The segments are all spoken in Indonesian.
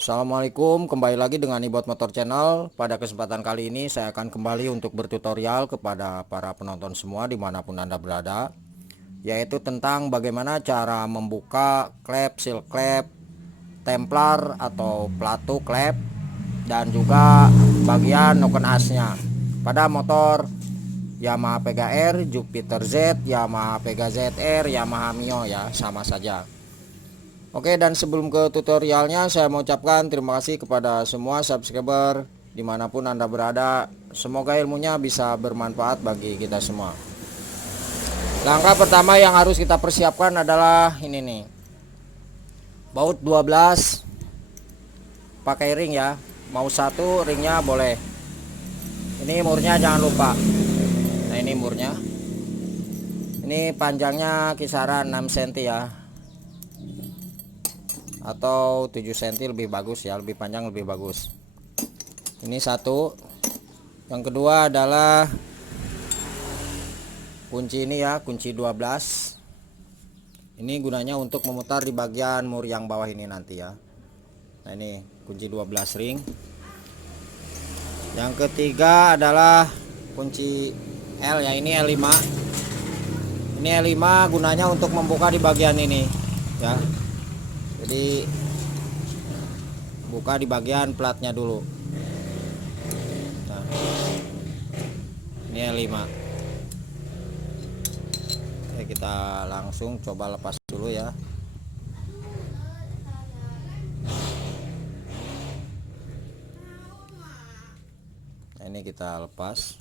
Assalamualaikum, kembali lagi dengan Ibot Motor Channel. Pada kesempatan kali ini saya akan kembali untuk bertutorial kepada para penonton semua dimanapun Anda berada, yaitu tentang bagaimana cara membuka klep, seal klep, templar atau pelatu klep, dan juga bagian noken asnya pada motor Yamaha Pega R, Jupiter Z, Yamaha Pega ZR, Yamaha Mio ya, sama saja. Oke, dan sebelum ke tutorialnya, saya mau ucapkan terima kasih kepada semua subscriber dimanapun Anda berada. Semoga ilmunya bisa bermanfaat bagi kita semua. Langkah pertama yang harus kita persiapkan adalah ini nih, baut 12 pakai ring ya. Mau satu ringnya boleh. Ini murnya jangan lupa. Nah, ini murnya. Ini panjangnya kisaran 6 cm ya, atau 7 cm lebih bagus ya, lebih panjang lebih bagus. Ini satu. Yang kedua adalah kunci ini ya, kunci 12. Ini gunanya untuk memutar di bagian mur yang bawah ini nanti ya. Nah, ini kunci 12 ring. Yang ketiga adalah kunci L ya, ini L5. Ini L5 gunanya untuk membuka di bagian ini ya. Jadi buka di bagian platnya dulu. Nah, ini L5. Oke, kita langsung coba lepas dulu ya. Nah, ini kita lepas.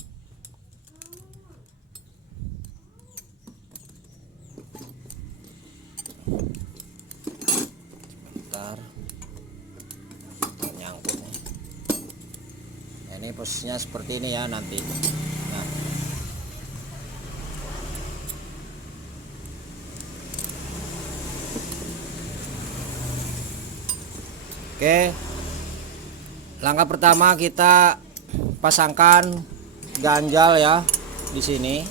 Bentar, nyangkut nih. Nah, ini posisinya seperti ini ya nanti. Nah, oke. Langkah pertama kita pasangkan ganjal ya di sini.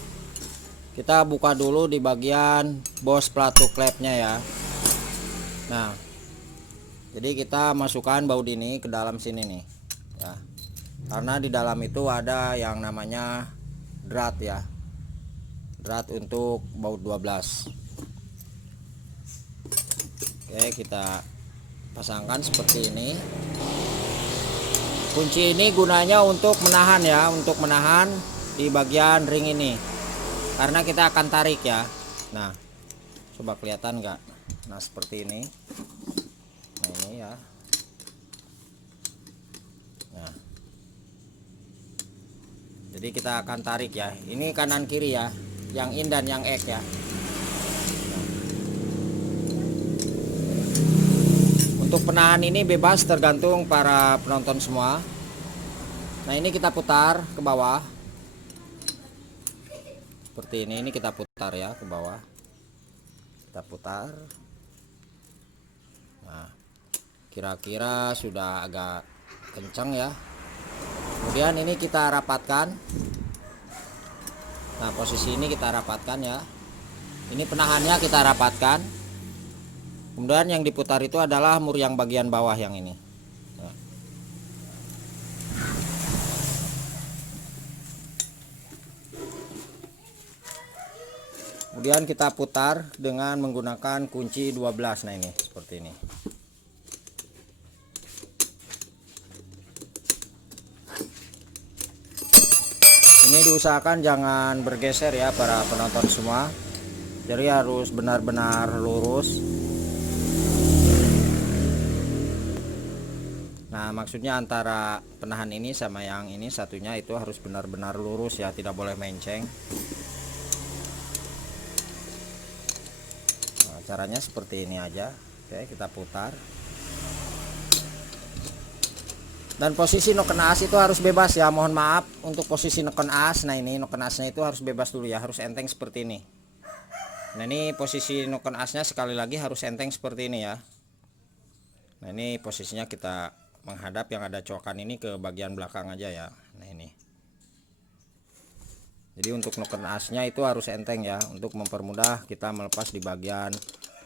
Kita buka dulu di bagian bos pelatu klepnya ya. Nah, jadi kita masukkan baut ini ke dalam sini nih ya. Karena di dalam itu ada yang namanya drat ya. Drat untuk baut 12. Oke, kita pasangkan seperti ini. Kunci ini gunanya untuk menahan ya, untuk menahan di bagian ring ini. Karena kita akan tarik ya. Nah, coba kelihatan nggak? Nah, seperti ini. Nah, ini ya. Nah, jadi kita akan tarik ya. Ini kanan kiri ya, yang in dan yang ek ya. Untuk penahan ini bebas tergantung para penonton semua. Nah, ini kita putar ke bawah. Seperti ini kita putar ya ke bawah. Kita putar. Nah, kira-kira sudah agak kencang ya. Kemudian ini kita rapatkan. Nah, posisi ini kita rapatkan ya. Ini penahannya kita rapatkan. Kemudian yang diputar itu adalah mur yang bagian bawah yang ini. Nah. Kemudian kita putar dengan menggunakan kunci 12. Nah, ini seperti ini. Ini diusahakan jangan bergeser ya para penonton semua. Jadi harus benar-benar lurus. Nah, maksudnya antara penahan ini sama yang ini satunya itu harus benar-benar lurus ya, tidak boleh menceng. Nah, caranya seperti ini aja. Oke, kita putar. Dan posisi noken as itu harus bebas ya, mohon maaf untuk posisi noken as. Nah, ini noken asnya itu harus bebas dulu ya, harus enteng seperti ini. Nah, ini posisi noken asnya sekali lagi harus enteng seperti ini ya. Nah, ini posisinya kita menghadap yang ada coakan ini ke bagian belakang aja ya. Nah, ini. Jadi untuk noken asnya itu harus enteng ya, untuk mempermudah kita melepas di bagian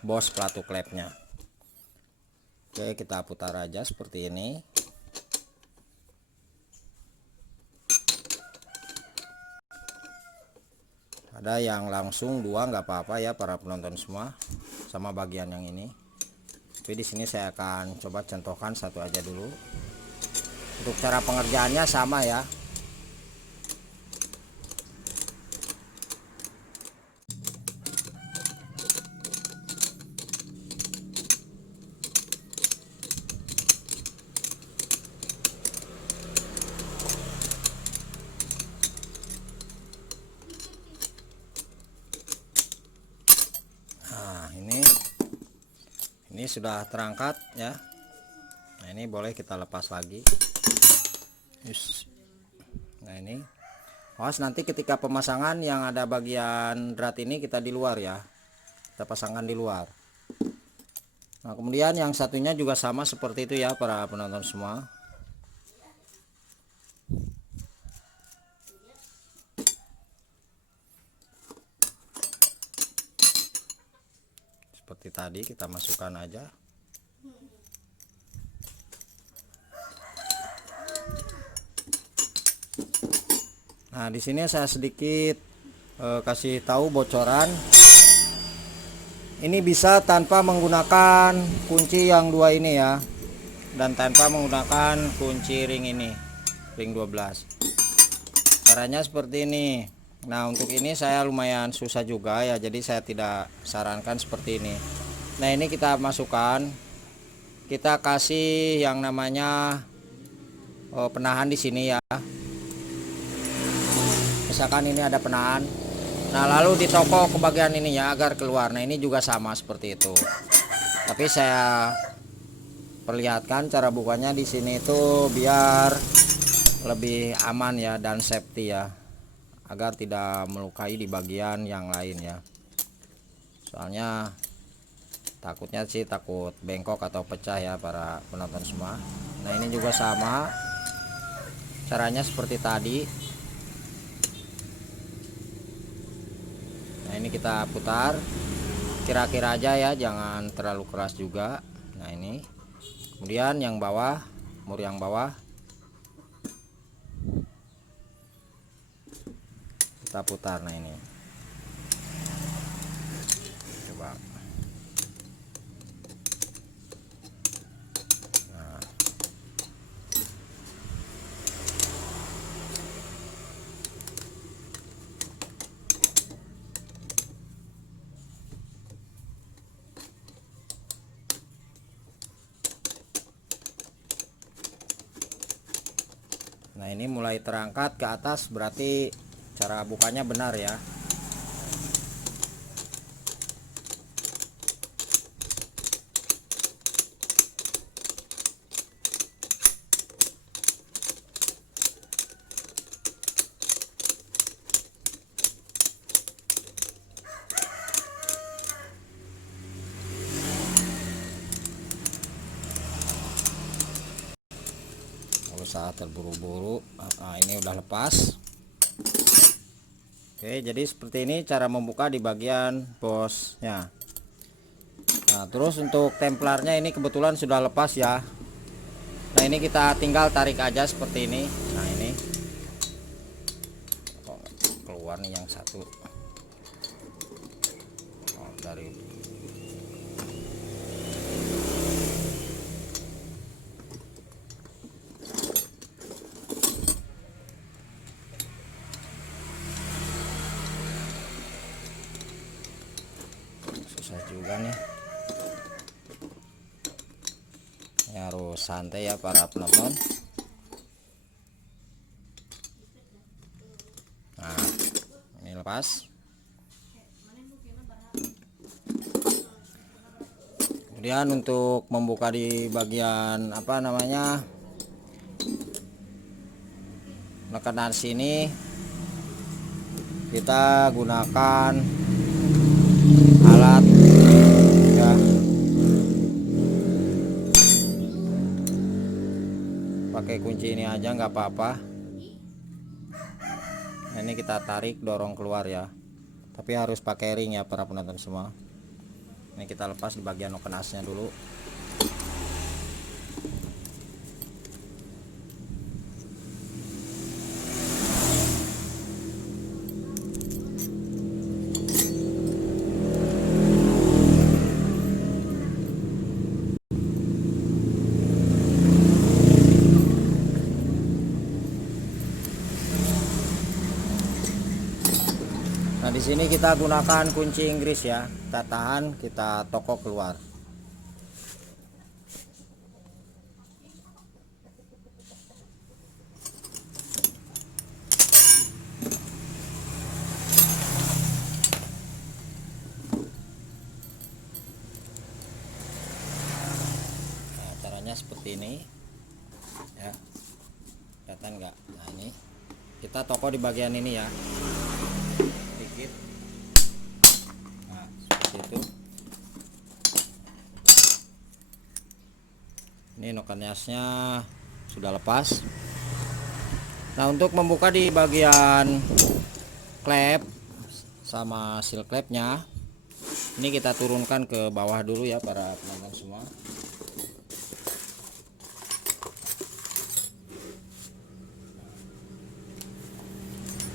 bos pelatu klepnya. Oke, Oke, kita putar aja seperti ini. Ada yang langsung 2 nggak apa-apa ya para penonton semua, sama bagian yang ini. Tapi di sini saya akan coba contohkan satu aja dulu. Untuk cara pengerjaannya sama ya. Nah, ini sudah terangkat ya. Nah, ini boleh kita lepas lagi. Nah, ini awas nanti ketika pemasangan yang ada bagian drat ini kita di luar ya, kita pasangkan di luar. Nah, kemudian yang satunya juga sama seperti itu ya para penonton semua. Seperti tadi kita masukkan aja. Nah, di sini saya sedikit kasih tahu bocoran. Ini bisa tanpa menggunakan kunci yang 2 ini ya, dan tanpa menggunakan kunci ring ini, ring 12. Caranya seperti ini. Nah, untuk ini saya lumayan susah juga ya, jadi saya tidak sarankan seperti ini. Nah, ini kita masukkan, kita kasih yang namanya penahan di sini ya. Misalkan ini ada penahan. Nah, lalu ditokok ke bagian ini ya agar keluar. Nah, ini juga sama seperti itu. Tapi saya perlihatkan cara bukanya di sini itu biar lebih aman ya dan safety ya, agar tidak melukai di bagian yang lain ya. Soalnya takutnya sih takut bengkok atau pecah ya para penonton semua. Nah, ini juga sama. Caranya seperti tadi. Nah, ini kita putar kira-kira aja ya, jangan terlalu keras juga. Nah, ini kemudian yang bawah, mur yang bawah kita putar. Nah, ini coba. Nah, ini mulai terangkat ke atas, berarti cara bukanya benar ya. Saat terburu-buru. Nah, ini udah lepas. Oke, jadi seperti ini cara membuka di bagian bosnya. Nah, terus untuk templarnya ini kebetulan sudah lepas ya. Nah, ini kita tinggal tarik aja seperti ini. Nah, ini kok keluar nih yang satu. Oh, dari susah juga nih. Ini harus santai ya para penonton. Nah, ini lepas. Kemudian untuk membuka di bagian apa namanya, penekanan sini kita gunakan alat ya. Pakai kunci ini aja nggak apa-apa. Nah, ini kita tarik, dorong keluar ya, tapi harus pakai ring ya para penonton semua. Ini kita lepas di bagian okenasnya dulu. sini kita gunakan kunci Inggris ya. Kita tahan, kita tokok keluar. Nah, caranya seperti ini ya. Kelihatan nggak? Nah, ini kita tokok di bagian ini ya, sedikit. Nah, seperti itu. Ini nokenasnya sudah lepas. Nah, untuk membuka di bagian klep sama seal klepnya, ini kita turunkan ke bawah dulu ya para penonton semua.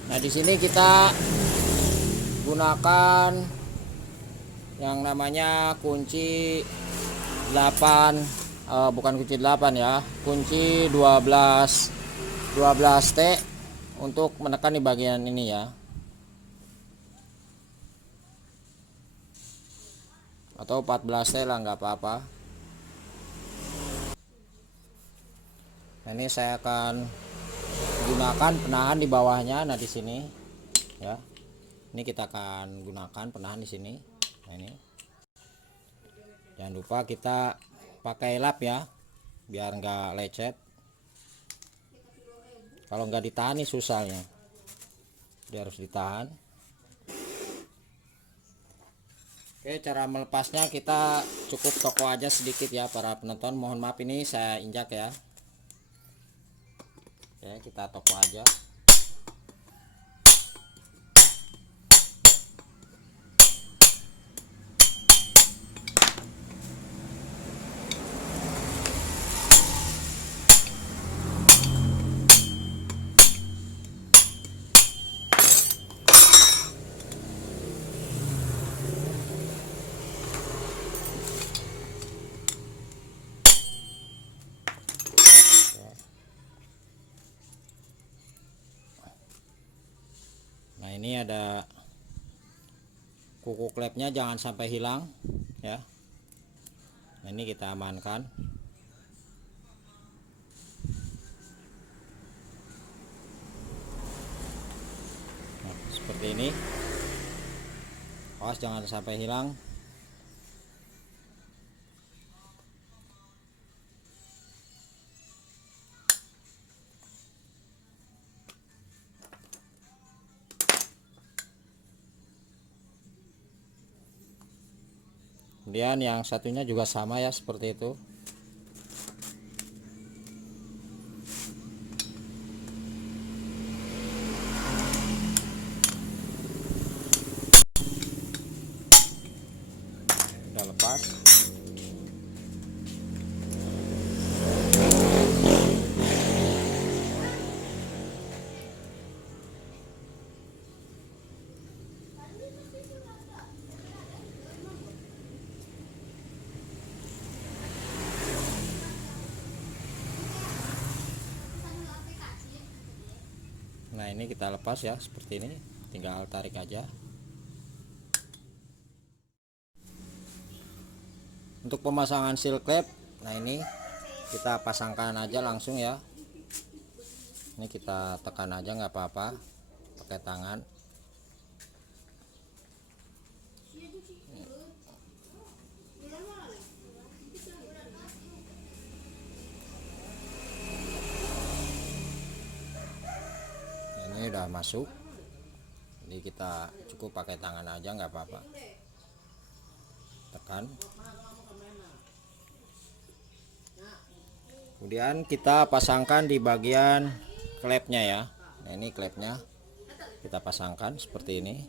Nah, di sini kita gunakan yang namanya kunci 8, bukan kunci 8 ya, kunci 12T untuk menekan di bagian ini ya, atau 14T lah, nggak apa-apa. Nah, ini saya akan gunakan penahan di bawahnya. Nah, di sini ya, ini kita akan gunakan penahan di sini. Nah, ini jangan lupa kita pakai lap ya, biar nggak lecet. Kalau nggak ditahan nih susahnya, dia harus ditahan. Oke, cara melepasnya kita cukup tokok aja sedikit ya para penonton. Mohon maaf, ini saya injak ya. Oke, kita tokok aja. Nah, ini ada kuku klepnya, jangan sampai hilang ya. Nah, ini kita amankan. Nah, seperti ini. Awas jangan sampai hilang. Kemudian yang satunya juga sama ya, seperti itu. Udah lepas. Nah, ini kita lepas ya, seperti ini. Tinggal tarik aja. Untuk pemasangan seal klep, nah ini kita pasangkan aja langsung ya. Ini kita tekan aja, nggak apa-apa, pakai tangan. Ini udah masuk, jadi kita cukup pakai tangan aja, nggak apa-apa, tekan. Kemudian kita pasangkan di bagian klepnya ya. Nah, ini klepnya kita pasangkan seperti ini.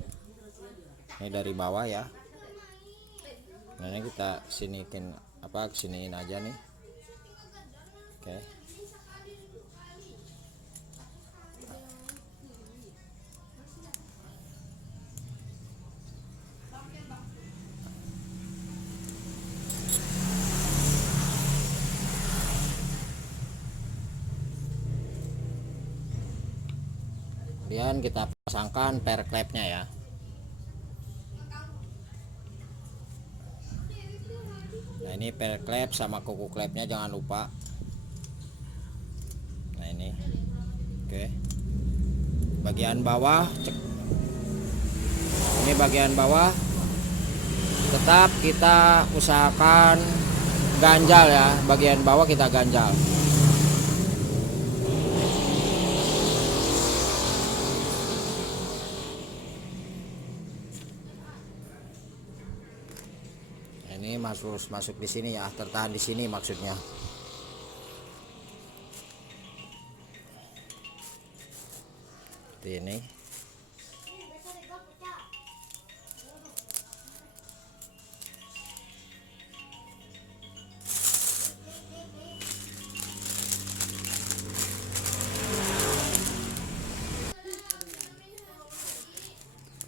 Ini dari bawah ya. Nah, ini kita siniin kesiniin aja nih. Oke. Kemudian kita pasangkan per klepnya ya. Nah ini per klep sama kuku klepnya jangan lupa. Nah ini oke, bagian bawah ini bagian bawah tetap kita usahakan ganjal ya, bagian bawah kita ganjal. Ini masuk di sini ya, tertahan di sini maksudnya. Seperti ini.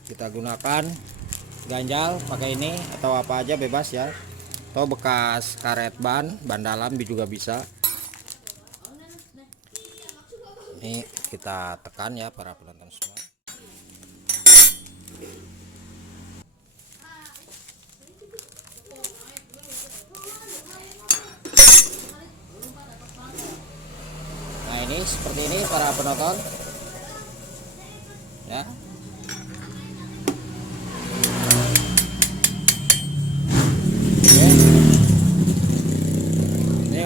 Kita gunakan ganjal pakai ini atau apa aja bebas ya, atau bekas karet ban dalam juga bisa. Ini kita tekan ya para penonton semua. Nah ini seperti ini para penonton ya.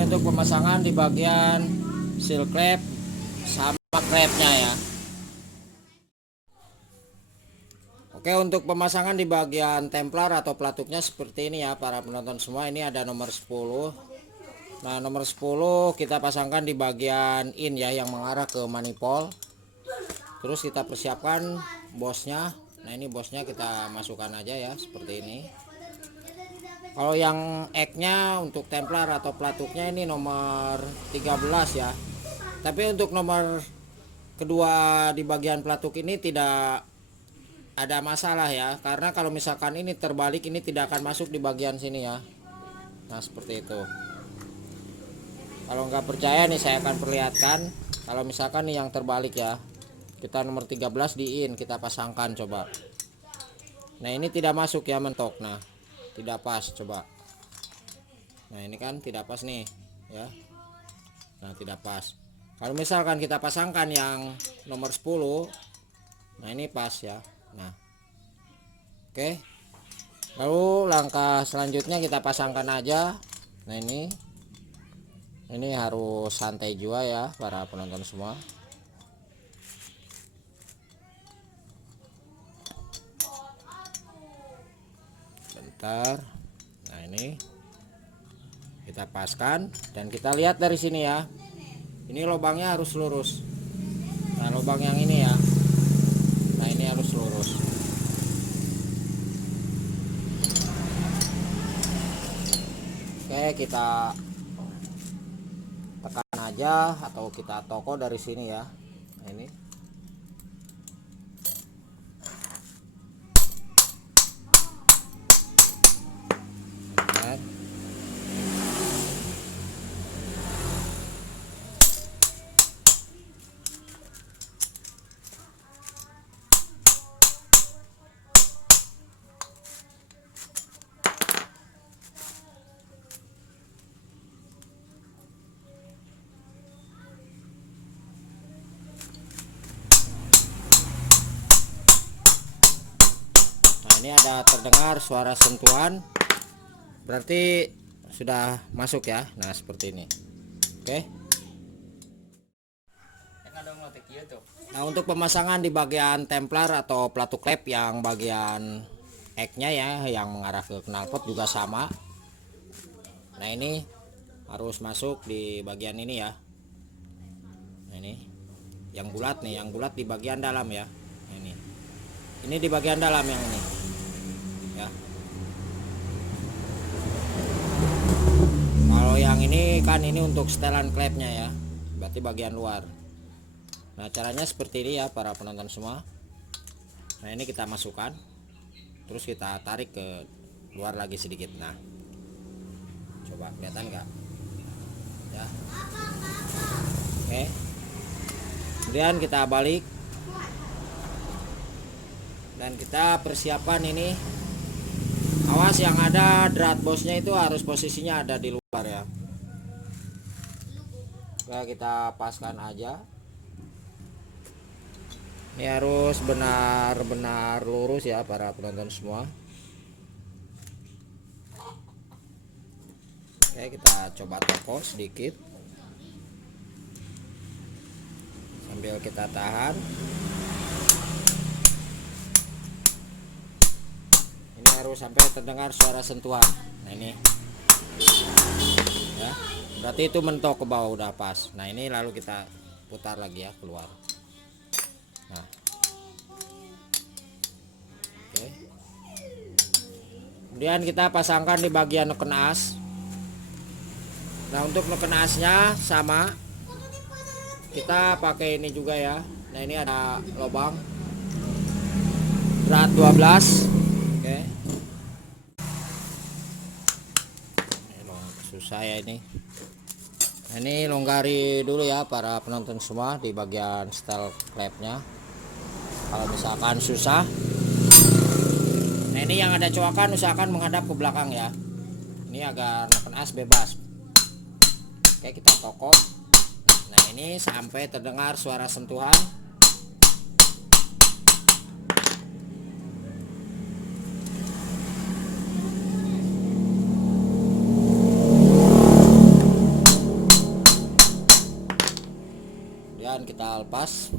Untuk pemasangan di bagian seal klep sama klepnya ya. Oke, untuk pemasangan di bagian templar atau pelatuknya seperti ini ya para penonton semua. Ini ada nomor 10. Nah nomor 10 kita pasangkan di bagian in ya, yang mengarah ke manifold. Terus kita persiapkan bosnya. Nah ini bosnya kita masukkan aja ya seperti ini. Kalau yang X-nya untuk templar atau pelatuknya ini nomor 13 ya. Tapi untuk nomor kedua di bagian pelatuk ini tidak ada masalah ya. Karena kalau misalkan ini terbalik, ini tidak akan masuk di bagian sini ya. Nah seperti itu. Kalau nggak percaya nih saya akan perlihatkan. Kalau misalkan nih yang terbalik ya, kita nomor 13 di in, kita pasangkan coba. Nah ini tidak masuk ya, mentok. Nah tidak pas coba. Nah ini kan tidak pas nih ya. Nah tidak pas. Kalau misalkan kita pasangkan yang nomor 10, nah ini pas ya. Nah oke, lalu langkah selanjutnya kita pasangkan aja. Nah ini harus santai juga ya para penonton semua. Bentar. Nah ini kita paskan dan kita lihat dari sini ya. Ini lubangnya harus lurus. Nah lubang yang ini ya, nah ini harus lurus. Oke, kita tekan aja atau kita toko dari sini ya. Nah ini ini ada terdengar suara sentuhan, berarti sudah masuk ya. Nah seperti ini. Oke. Nah untuk pemasangan di bagian templar atau pelatuk klep yang bagian X-nya ya, yang mengarah ke knalpot juga sama. Nah ini harus masuk di bagian ini ya. Nah ini yang bulat nih, yang bulat di bagian dalam ya. Nah, ini di bagian dalam yang ini ya. Kalau yang ini kan ini untuk setelan klepnya ya, berarti bagian luar. Nah caranya seperti ini ya para penonton semua. Nah ini kita masukkan, terus kita tarik ke luar lagi sedikit. Nah coba kelihatan nggak ya. Oke, kemudian kita balik dan kita persiapkan ini Awas yang ada drat bosnya itu harus posisinya ada di luar ya. Oke, kita paskan aja. Ini harus benar-benar lurus ya para penonton semua. Oke, kita coba toko sedikit sambil kita tahan. Ini harus sampai terdengar suara sentuhan. Nah ini ya, berarti itu mentok ke bawah udah pas. Nah ini lalu kita putar lagi ya keluar. Nah, oke. Kemudian kita pasangkan di bagian neken as. Nah untuk neken asnya sama, kita pakai ini juga ya. Nah ini ada lubang drat 12. Oke. Susah ya ini. Nah, ini longgari dulu ya para penonton semua di bagian setel klepnya. Kalau misalkan susah, nah ini yang ada coakan usahakan menghadap ke belakang ya. Ini agar neken as bebas. Oke, kita kokok. Nah ini sampai terdengar suara sentuhan. Kemudian kita lepas.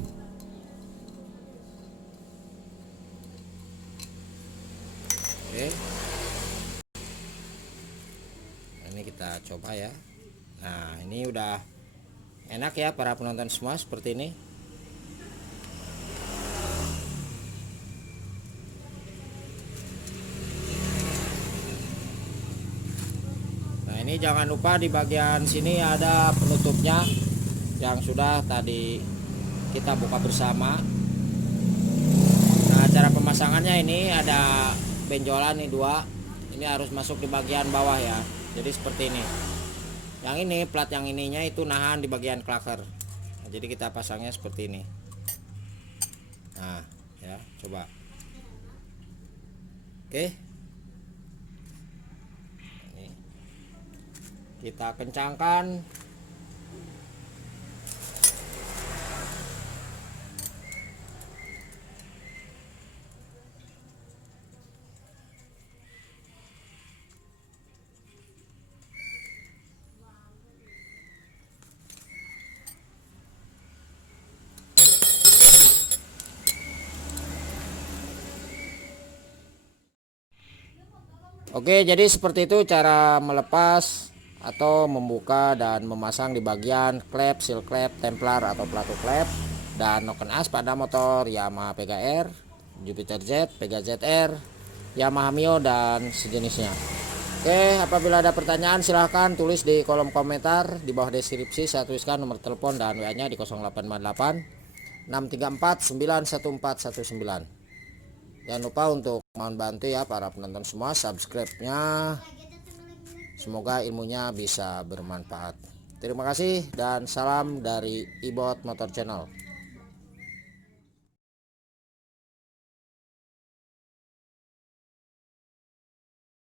Oke. Nah, ini kita coba ya. Nah ini udah enak ya para penonton semua seperti ini. Nah ini jangan lupa di bagian sini ada penutupnya yang sudah tadi kita buka bersama. Nah cara pemasangannya ini ada benjolan nih dua. Ini harus masuk di bagian bawah ya. Jadi seperti ini. Yang ini plat yang ininya itu nahan di bagian klaker. Nah, jadi kita pasangnya seperti ini. Nah ya coba. Oke. Ini kita kencangkan. Oke, jadi seperti itu cara melepas atau membuka dan memasang di bagian klep, seal klep, templar atau pelatu klep dan noken as pada motor Yamaha Pega R, Jupiter Z, Pega ZR, Yamaha Mio dan sejenisnya. Oke, apabila ada pertanyaan silahkan tulis di kolom komentar di bawah deskripsi. Saya tuliskan nomor telepon dan WA-nya di 0858 634 91419. Jangan lupa untuk mohon bantu ya para penonton semua subscribe-nya. Semoga ilmunya bisa bermanfaat. Terima kasih dan salam dari Ibot Motor Channel.